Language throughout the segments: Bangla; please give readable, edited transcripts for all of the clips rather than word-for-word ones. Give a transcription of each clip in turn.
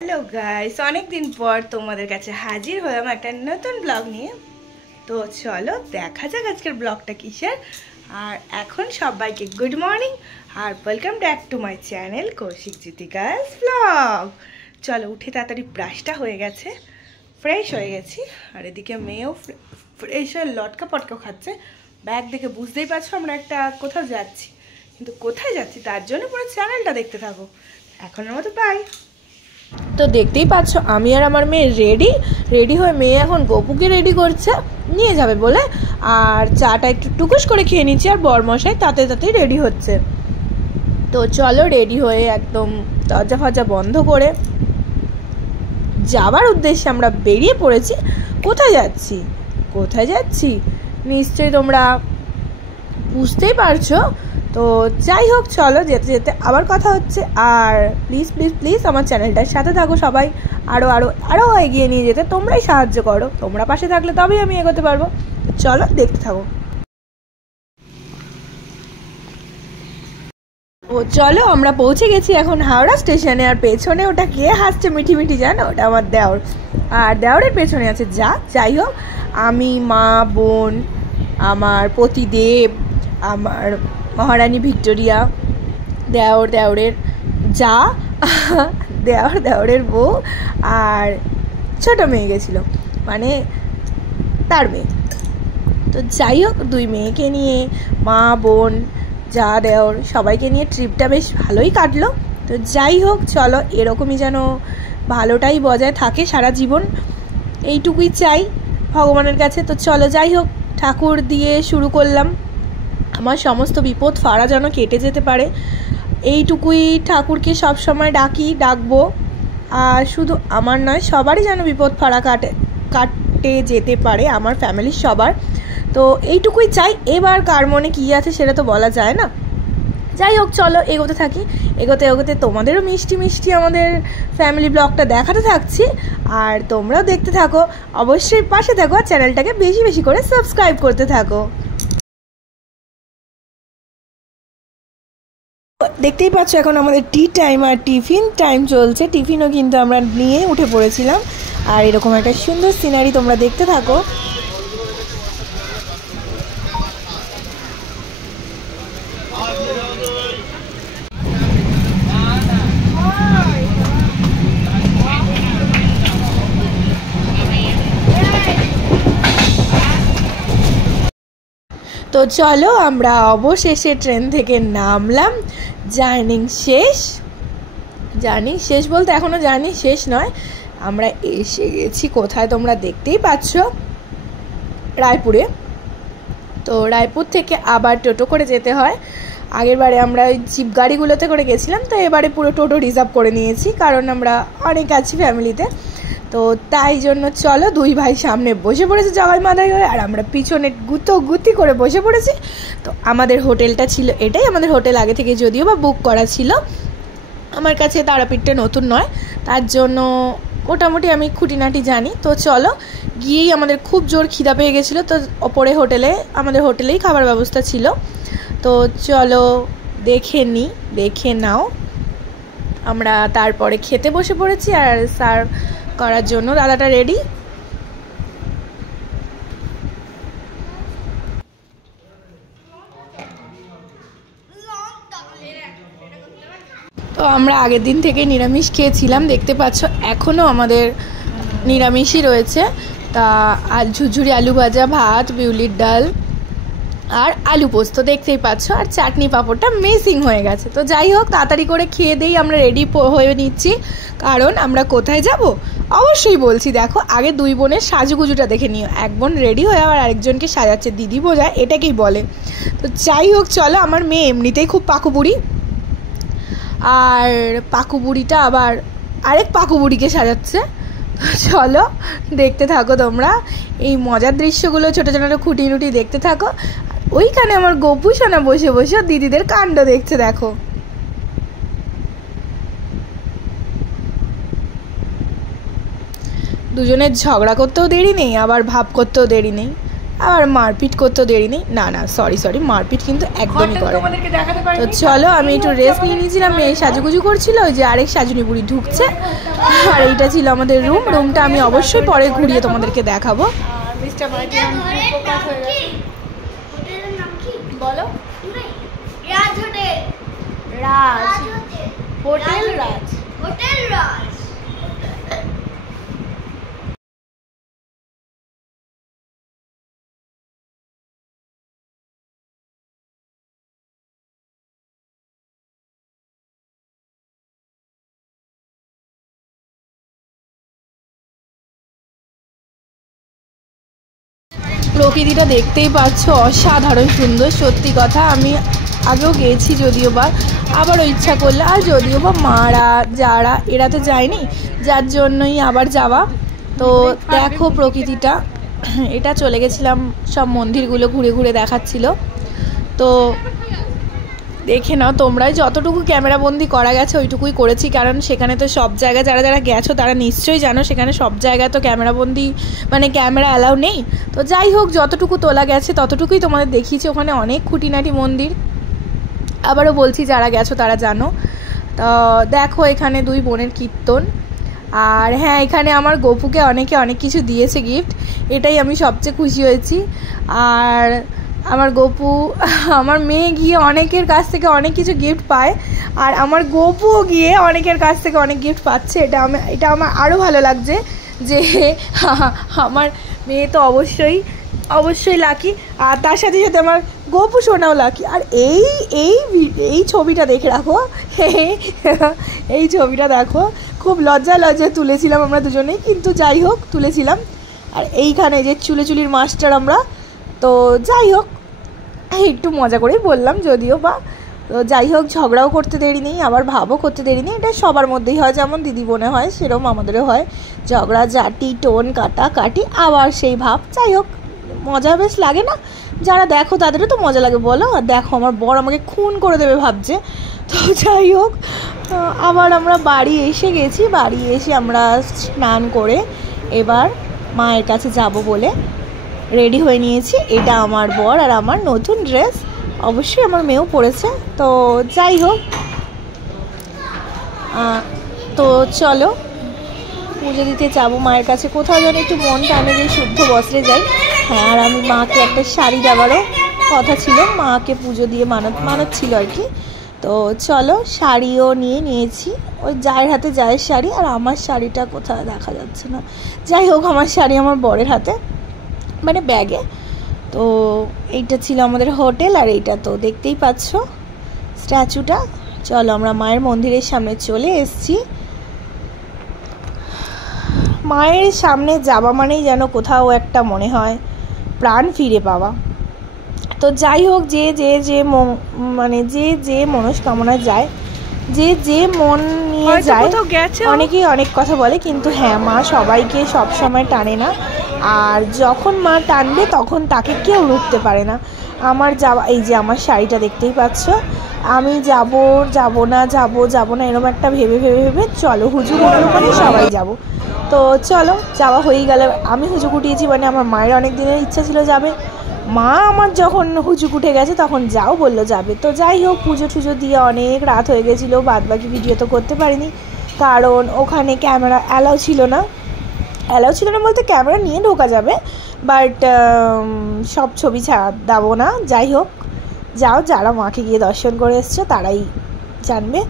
হ্যালো গাইস, অনেক দিন পর তোমাদের কাছে হাজির হলাম একটা নতুন ব্লগ নিয়ে। তো চলো দেখা যাক আজকের ব্লগটা কিসের। আর এখন সবাইকে গুড মর্নিং আর welcome back to my channel Koushik Jyotika's blog. চলো উঠে তাড়াতাড়ি ব্রাশটা হয়ে গেছে, ফ্রেশ হয়ে গেছি। আর এদিকে মেয়েও ফ্রেশ হয়ে লটকা পটকা খাচ্ছে। ব্যাগ দেখে বুঝতেই পারছো আমরা একটা কোথাও যাচ্ছি, কিন্তু কোথায় যাচ্ছি তার জন্য পুরো চ্যানেলটা দেখতে থাকো। এখনের মতো বাই। তো দেখতেই পাচ্ছ আমি আর আমার মেয়ে রেডি হয়ে মেয়ে এখন গপুকে রেডি করছে নিয়ে যাবে বলে, আর চাটা একটু টুকুস করে খেয়ে নিচ্ছি, আর বরমশাই তাতেই রেডি হচ্ছে। তো চলো রেডি হয়ে একদম দরজা ফরজা বন্ধ করে যাওয়ার উদ্দেশ্যে আমরা বেরিয়ে পড়েছি। কোথায় যাচ্ছি নিশ্চয়ই তোমরা বুঝতেই পারছো। তো যাই হোক, চলো যেতে যেতে আবার কথা হচ্ছে। আর প্লিজ আমার চ্যানেলটার সাথে থাকো সবাই, আরও এগিয়ে নিয়ে যেতে তোমরাই সাহায্য করো। তোমরা পাশে থাকলে তবেই আমি এগোতে পারবো। চলো দেখতে থাকো। ও চলো আমরা পৌঁছে গেছি এখন হাওড়া স্টেশনে। আর পেছনে ওটা কে হাসছে মিঠি মিঠি জানো? ওটা আমার দেওর। আর দেওরের পেছনে আছে যাই হোক আমি, মা, বোন, আমার পতিদেব, আমার মহারানী ভিক্টোরিয়া, দেওরের দেওরের বউ আর ছোটো মেয়ে গেছিলো, মানে তার মেয়ে। তো যাই হোক দুই মেয়েকে নিয়ে মা, বোন, দেওর সবাইকে নিয়ে ট্রিপটা বেশ ভালোই কাটলো। তো যাই হোক চলো এরকমই যেন ভালোটাই বজায় থাকে সারা জীবন, এইটুকুই চাই ভগবানের কাছে। তো চলো যাই হোক ঠাকুর দিয়ে শুরু করলাম। আমার সমস্ত বিপদ ফাড়া যেন কেটে যেতে পারে, এইটুকুই ঠাকুরকে সবসময় ডাকবো। আর শুধু আমার নয়, সবারই যেন বিপদ ফাড়া কাটে যেতে পারে, আমার ফ্যামিলির সবার। তো এইটুকুই চাই। এবার কার মনে কী আছে সেটা তো বলা যায় না। যাই হোক চলো এগোতে থাকি। এগোতে তোমাদেরও মিষ্টি আমাদের ফ্যামিলি ব্লগটা দেখাতে থাকছি, আর তোমরাও দেখতে থাকো। অবশ্যই পাশে থাকো আর চ্যানেলটাকে বেশি করে সাবস্ক্রাইব করতে থাকো। দেখতেই পাচ্ছ এখন আমাদের টি টাইম আর টিফিন টাইম চলছে। টিফিনও কিন্তু আমরা নিয়ে উঠে পড়েছিলাম। আর এরকম একটা সুন্দর সিনারি তোমরা দেখতে থাকো। তো চলো আমরা অবশেষে ট্রেন থেকে নামলাম। জার্নি শেষ বলতে এখনও জার্নি শেষ নয়, আমরা এসে গেছি কোথায় তোমরা দেখতেই পাচ্ছ, রায়পুরে। তো রায়পুর থেকে আবার টোটো করে যেতে হয়। আগের বারে আমরা ওই জিপ গাড়িগুলোতে করে গেছিলাম, তো এবারে পুরো টোটো রিজার্ভ করে নিয়েছি, কারণ আমরা অনেক আছি ফ্যামিলিতে। তো তাই জন্য চলো দুই ভাই সামনে বসে পড়েছে জগাই মাথায় হয়ে, আর আমরা পিছনে গুতি করে বসে পড়েছি। তো আমাদের হোটেলটা ছিল এটাই, আমাদের হোটেল আগে থেকে যদিও বা বুক করা ছিল। আমার কাছে তারাপীঠটা নতুন নয়, তার জন্য মোটামুটি আমি খুঁটিনাটি জানি। তো চলো গিয়েই আমাদের খুব জোর খিদা পেয়ে গেছিলো। তো ওপরে আমাদের হোটেলেই খাবার ব্যবস্থা ছিল। তো চলো দেখে নাও। আমরা তারপরে খেতে বসে পড়েছি, আর সার্ভ করার জন্য দাদাটা রেডি। তো আমরা আগের দিন থেকে নিরামিষ খেয়েছিলাম, দেখতে পাচ্ছ এখনও আমাদের নিরামিষই রয়েছে। তা ঝুরঝুরি আলু ভাজা, ভাত, বিউলির ডাল আর আলু পোস্ত দেখতেই পাচ্ছ, আর চাটনি পাঁপড়টা মিসিং হয়ে গেছে। তো যাই হোক তাড়াতাড়ি করে খেয়ে দেই, আমরা রেডি হয়ে নিচ্ছি, কারণ আমরা কোথায় যাব অবশ্যই বলছি। দেখো আগে দুই বোনের সাজুগুজুটা দেখে নিও। এক বোন রেডি হয়ে আবার আরেকজনকে সাজাচ্ছে, দিদি বোঝায় এটাকেই বলে। তো যাই হোক চলো, আমার মেয়ে এমনিতেই খুব পাকুবুড়ি, আর পাকুবুড়িটা আবার আরেক পাকুবুড়িকে সাজাচ্ছে। চলো দেখতে থাকো তোমরা এই মজার দৃশ্যগুলো, ছোটো খুঁটিনুটি দেখতে থাকো। ওইখানে আমার গপু সোনা বসে দিদিদের কাণ্ড দেখছে দেখো। দুজনের ঝগড়া করতেও দেরি নেই, আবার ভাব করতেও দেরি নেই, আবার মারপিট করতেও দেরি নেই। না সরি মারপিট কিন্তু একদমই করে। তো চলো আমি একটু রেস্ট নিয়ে নিয়েছিলাম, মেয়ে সাজুগুজু করছিল, ওই যে আরেক সাজুনি বুড়ি ঢুকছে। আর এইটা ছিল আমাদের রুমটা আমি অবশ্যই পরে ঘুরিয়ে তোমাদেরকে দেখাবো। আর মিস্টার মার্টিন প্রকাশ হয়ে গেছে। বলো রাজ হোটেল, রাজ হোটেল, রাজ হোটেল, রাজ। প্রকৃতিটা দেখতেই পাচ্ছ, অসাধারণ সুন্দর, সত্যি কথা। আমি আগেও গেছি যদিও বা, আবারও ইচ্ছা করলে, আর যদিও বা মারা যারা এরা তো যায়নি, যার জন্যই আবার যাওয়া। তো দেখো প্রকৃতিটা, এটা চলে গেছিলাম, সব মন্দিরগুলো ঘুরে ঘুরে দেখাচ্ছিল। তো দেখে নাও তোমরাই, যতটুকু ক্যামেরা বন্দি করা গেছে ওইটুকুই করেছি, কারণ সেখানে তো সব জায়গায় যারা যারা গেছো তারা নিশ্চয়ই জানো সেখানে সব জায়গায় তো ক্যামেরা বন্দি মানে ক্যামেরা অ্যালাউ নেই। তো যাই হোক, যতটুকু তোলা গেছে ততটুকুই তোমাদের দেখিয়েছি। ওখানে অনেক খুঁটিনাটি মন্দির, আবারও বলছি যারা গেছো তারা জানো। তো দেখো এখানে দুই বোনের কীর্তন। আর হ্যাঁ, এখানে আমার গপুকে অনেকে অনেক কিছু দিয়েছে গিফট, এটাই আমি সবচেয়ে খুশি হয়েছি। আর আমার গপু, আমার মেয়ে গিয়ে অনেকের কাছ থেকে অনেক কিছু গিফট পায়, আর আমার গপুও গিয়ে অনেকের কাছ থেকে অনেক গিফট পাচ্ছে। এটা আমার আরও ভালো লাগছে যে আমার মেয়ে তো অবশ্যই লাকি, আর তার সাথে সাথে আমার গপু সোনাও লাকি। আর এই ছবিটা দেখে রাখো, এই ছবিটা দেখো, খুব লজ্জায় তুলেছিলাম আমরা দুজনেই, কিন্তু যাই হোক তুলেছিলাম। আর এইখানে যে চুলির মাস্টার আমরা, তো যাই হোক একটু মজা করেই বললাম যদিও বা। তো যাই হোক, ঝগড়াও করতে দেরি নেই, আবার ভাবও করতে দেরি নেই। এটা সবার মধ্যেই হয়, যেমন দিদি বোনে হয় সেরকম আমাদেরও হয়, ঝগড়া ঝাঁটি, টোন কাটি, আবার সেই ভাব। যাই হোক, মজা বেশ লাগে না? যারা দেখো তাদেরও তো মজা লাগে বলো। আর দেখো আমার বর আমাকে খুন করে দেবে ভাবছে। তো যাই হোক, আবার আমরা বাড়ি এসে গেছি। বাড়ি এসে আমরা স্নান করে এবার মায়ের কাছে যাব বলে রেডি হয়ে নিয়েছি। এটা আমার বর আর আমার নতুন ড্রেস, অবশ্যই আমার মেয়েও পরেছে। তো যাই হোক, তো চলো পুজো দিতে যাবো মায়ের কাছে। কোথাও যেন একটু মন টানে যে শুদ্ধ বস্ত্রে যাই। হ্যাঁ, আর আমি মাকে একটা শাড়ি দেওয়ারও কথা ছিল, মাকে পুজো দিয়ে মানত ছিল আর কি। তো চলো, শাড়িও নিয়েছি, ওই জায়ের হাতে জায়ের শাড়ি, আর আমার শাড়িটা কোথায় দেখা যাচ্ছে না। যাই হোক, আমার শাড়ি আমার বরের হাতে, মানে ব্যাগে। তো এইটা ছিল আমাদের হোটেল, আর এইটা তো দেখতেই পাচ্ছ স্ট্যাচুটা। চলো, আমরা মায়ের মন্দিরের সামনে চলে এসেছি। মায়ের সামনে যাওয়া মানেই যেন কোথাও একটা মনে হয় প্রাণ ফিরে পাওয়া। তো যাই হোক, যে মনস্কামনা যায়, যে মন নিয়ে যায়, অনেকেই অনেক কথা বলে, কিন্তু হ্যাঁ, মা সবাইকে সব সময় টানে না। আর যখন মা টানবে তখন তাকে কেউ রুখতে পারে না। আমার যাওয়া, এই যে আমার শাড়িটা দেখতেই পাচ্ছ, আমি যাব না এরকম একটা ভেবে চলো হুজু গুটলো মানে সবাই যাব। তো চলো, যাওয়া হয়েই গেল। আমি হুজু গুটিয়েছি মানে আমার মায়ের অনেক দিনের ইচ্ছা ছিল যাবে। মা আমার যখন হুজুক উঠে গেছে তখন যাও বললো যাবে। তো যাই হোক, পুজো টুজো দিয়ে অনেক রাত হয়ে গেছিলো, বাদবাকি ভিডিও তো করতে পারিনি, কারণ ওখানে ক্যামেরা অ্যালাউ ছিল না বলতে ক্যামেরা নিয়ে ঢোকা যাবে, বাট সব ছবি দেবো না। যাই হোক, যাও, যারা মাকে গিয়ে দর্শন করে এসছো তারাই জানবে।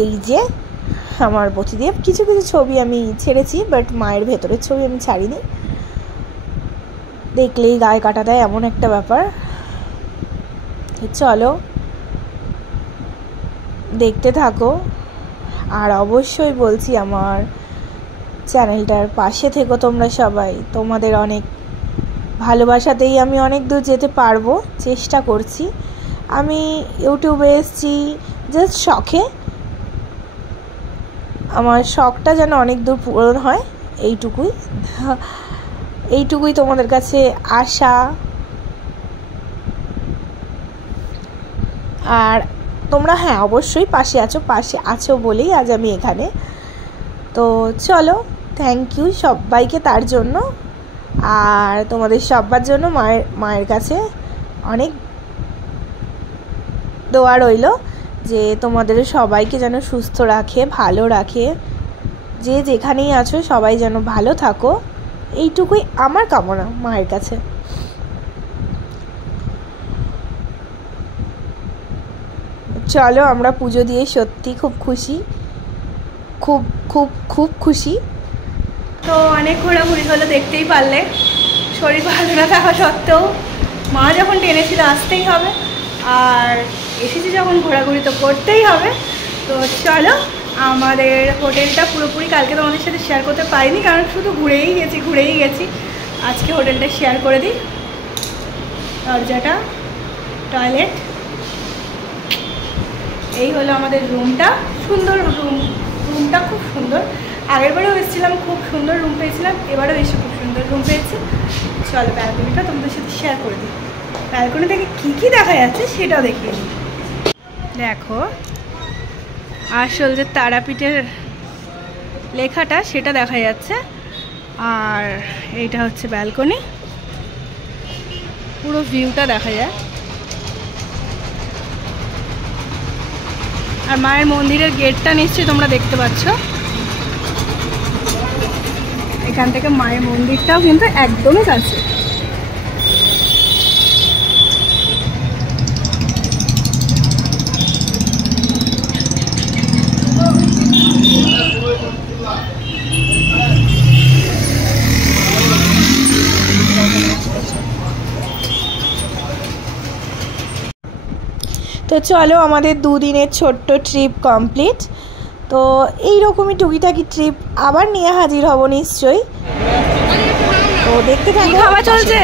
এই যে আমার পতিদেব, কিছু ছবি আমি ছেড়েছি, বাট মায়ের ভেতরের ছবি আমি ছাড়িনি। দেখলেই গায়ে কাটা দেয়, এমন একটা ব্যাপার। চলো দেখতে থাকো, আর অবশ্যই বলছি আমার চ্যানেলটার পাশে থেকো তোমরা সবাই। তোমাদের অনেক ভালোবাসাতেই আমি অনেক দূর যেতে পারবো, চেষ্টা করছি। আমি ইউটিউবে এসেছি জাস্ট শখে, আমার শখটা যেন অনেক দূর পূরণ হয়, এইটুকুই তোমাদের কাছে আশা। আর তোমরা হ্যাঁ অবশ্যই পাশে আছো বলেই আজ আমি এখানে। তো চলো, থ্যাংক ইউ সবাইকে তার জন্য, আর তোমাদের সবার জন্য মায়ের কাছে অনেক দোয়া রইল যে তোমাদের সবাইকে যেন সুস্থ রাখে, ভালো রাখে, যে যেখানেই আছো সবাই যেন ভালো থাকো, এইটুকুই আমার কামনা মায়ের কাছে। চলো আমরা পুজো দিয়ে সত্যি খুব খুশি, খুব খুব খুব খুশি। তো অনেক ঘোরাঘুরি হলো, দেখতেই পারলে। শরীর ভালো না থাকা সত্ত্বেও মা যখন টেনেছিল আসতেই হবে, আর এসেছি যখন ঘোরাঘুরি তো করতেই হবে। তো চলো, আমাদের হোটেলটা পুরোপুরি কালকে তোমাদের সাথে শেয়ার করতে পারিনি, কারণ শুধু ঘুরেই গেছি। আজকে হোটেলটা শেয়ার করে দিই। দরজাটা, টয়লেট, এই হলো আমাদের রুমটা। সুন্দর রুমটা খুব সুন্দর। আগেরবারেও এসেছিলাম, খুব সুন্দর রুম পেয়েছিলাম, এবারেও এসে খুব সুন্দর রুম পেয়েছি। চলো ব্যালকনিটা তোমাদের সাথে শেয়ার করে দিই। ব্যালকনি থেকে কী কী দেখা যাচ্ছে সেটাও দেখিয়ে দিই। দেখো, আসল যে তারাপীঠের লেখাটা সেটা দেখা যাচ্ছে, আর এইটা হচ্ছে ব্যালকনি। পুরো ভিউটা দেখা যায়। আর মায়ের মন্দিরের গেটটা নিশ্চয়ই তোমরা দেখতে পাচ্ছ। এখান থেকে মায়ের মন্দিরটাও কিন্তু একদমই কাছে। তো চলো, আমাদের দুদিনের ছোট্ট ট্রিপ কমপ্লিট। তো এইরকমই টুকিটাকি ট্রিপ আবার নিয়ে হাজির হব নিশ্চয়ই। তো দেখতে থাকো। খাওয়া চলছে।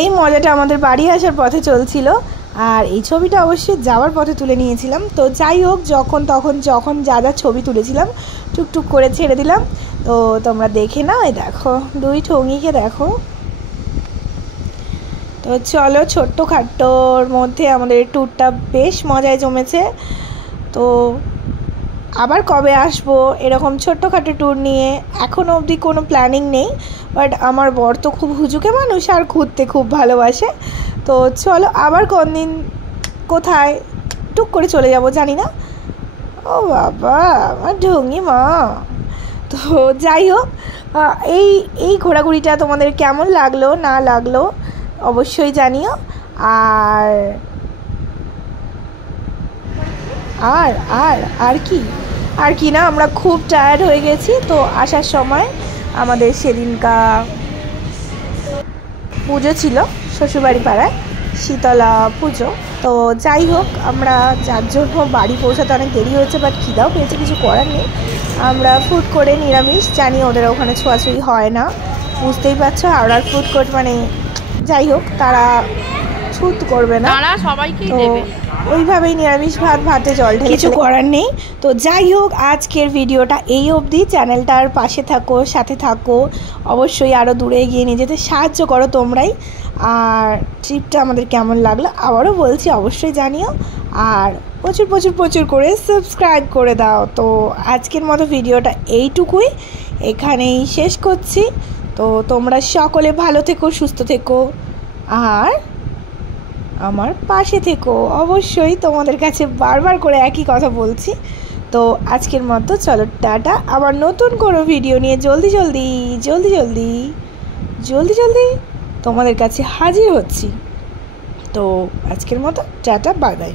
এই মজাটা আমাদের বাড়ি আসার পথে চলছিল, আর এই ছবিটা অবশ্যই যাওয়ার পথে তুলে নিয়েছিলাম। তো যাই হোক, যখন যা ছবি তুলেছিলাম টুকটুক করে ছেড়ে দিলাম। তো তোমরা দেখে নাও। এই দেখো, দুই ঠঙ্গিকে দেখো। তো চলো, ছোট্ট খাট্টোর মধ্যে আমাদের ট্যুরটা বেশ মজায় জমেছে। তো আবার কবে আসবো এরকম ছোট্টখাটো ট্যুর নিয়ে এখনও অবধি কোনো প্ল্যানিং নেই, বাট আমার বর তো খুব হুজুকে মানুষ আর ঘুরতে খুব ভালোবাসে। তো চলো, আবার কোনদিন কোথায় টুক করে চলে যাব জানি না। ও বাবা, আমার ঢঙ্গি মা। তো যাই হোক, এই ঘোরাঘুরিটা তোমাদের কেমন লাগলো না লাগলো অবশ্যই জানিও। আর কি না, আমরা খুব টায়ার্ড হয়ে গেছি। তো আসার সময় আমাদের সেদিনকা পুজো ছিল শ্বশুরবাড়ি পাড়ায়, শীতলা পুজো। তো যাই হোক, আমরা যার জন্য বাড়ি পৌঁছাতে অনেক দেরি হয়েছে, বাট খিদাও পেয়েছে, কিছু করার নেই। আমরা ফুড করে নিরামিষ, জানি ওদের ওখানে ছোঁয়াছুঁয়ি হয় না, বুঝতেই পারছো। হাওড়ার ফুড কোর্ট মানে যাই হোক, তারা ছুত করবে না, তারা সবাইকেই দেবে। ওইভাবেই নিরামিষ ভাতে জল ঢেলে, কিছু করার নেই। তো যাই হোক, আজকের ভিডিওটা এই অবধি। চ্যানেলটার পাশে থাকো, সাথে থাকো, অবশ্যই আরও দূরে এগিয়ে নিয়ে যেতে সাহায্য করো তোমরাই। আর ট্রিপটা আমাদের কেমন লাগলো আবারও বলছি, অবশ্যই জানিও। আর প্রচুর প্রচুর প্রচুর করে সাবস্ক্রাইব করে দাও। তো আজকের মতো ভিডিওটা এইটুকুই, এখানেই শেষ করছি। তো তোমরা সকলে ভালো থেকো, সুস্থ থেকো, আর আমার পাশে থেকো। অবশ্যই তোমাদের কাছে বারবার করে একই কথা বলছি। তো আজকের মতো চলো টাটা, আবার নতুন কোনো ভিডিও নিয়ে জলদি তোমাদের কাছে হাজির হচ্ছি। তো আজকের মতো টাটা, বাই বাই।